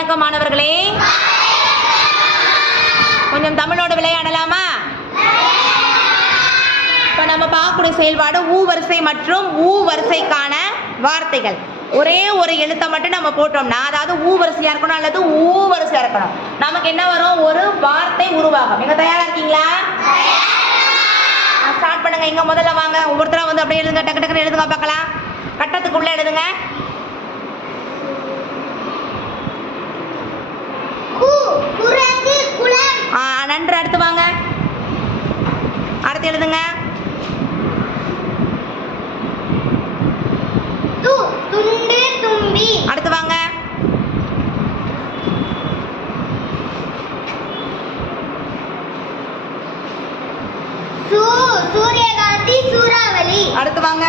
வணக்கம் மாணவர்களே. கொஞ்சம் தமிழோடு விளையாடலாமா? இப்போ நம்ம பார்க்கக்கூடிய செயல்பாடு ஊ வரிசை மற்றும் ஊ வரிசைக்கான வார்த்தைகள். ஒரே ஒரு எழுத்தை மட்டும் நம்ம போட்டோம்னா, அதாவது ஊ வரிசையா இருக்கணும் அல்லது ஊ வரிசையா இருக்கணும், நமக்கு என்ன வரும்? ஒரு வார்த்தை உருவாகும். நீங்க தயாரா இருக்கீங்களா? ஸ்டார்ட் பண்ணுங்க. இங்க முதல்ல வாங்க, ஒவ்வொருத்தரா வந்து அப்படியே எழுதுங்க, டக்கு டக்குன்னு எழுதுங்க பார்க்கலாம். கட்டத்துக்குள்ள எழுதுங்க. நன்று. அடுத்து வாங்க, அடுத்து எழுதுங்க. அடுத்து வாங்க. சூரியகாந்தி சூறாவளி. அடுத்து வாங்க.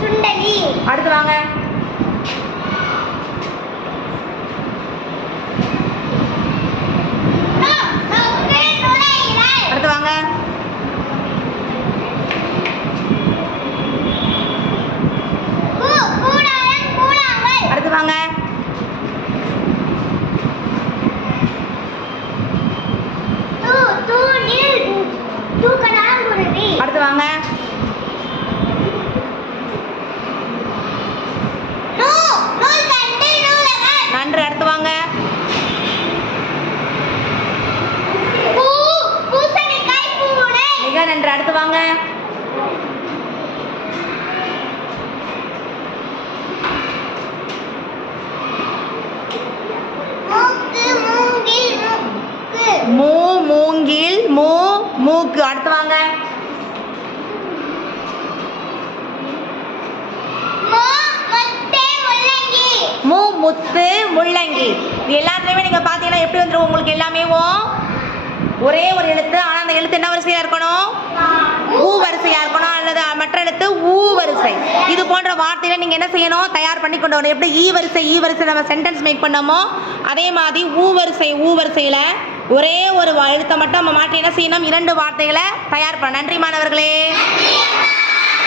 சுண்டலி. அடுத்து வாங்க. அடுத்து வாங்க. அடுத்து வாங்க. அடுத்து வாங்க. நன்று. அடுத்து வாங்க. மிக நன்று. அடுத்து வாங்க. மூ மூங்கில் மூ மூக்கு. அடுத்து வாங்க. மூ முத்து முள்ளங்கி. இது எல்லாத்துலயுமே நீங்க பாத்தீங்கன்னா எப்படி வந்துடும் உங்களுக்கு? எல்லாமே ஒரே ஒரு எழுத்து, ஆனா அந்த எழுத்து என்ன வரிசையா இருக்கணும்? ஊ வரிசையா இருக்கணும், அல்லது மற்ற எழுத்து ஊ வரிசை. இது போன்ற வார்த்தையில நீங்க என்ன செய்யணும்? தயார் பண்ணி கொண்டு வரணும். எப்படி ஈ வரிசை நம்ம சென்டென்ஸ் மேக் பண்ணோமோ அதே மாதிரி ஊ வரிசையில ஒரே ஒரு எழுத்தை மட்டும் நம்ம மாற்றி என்ன செய்யணும்? 2 வார்த்தைகளை தயார் பண்ண. நன்றி மாணவர்களே.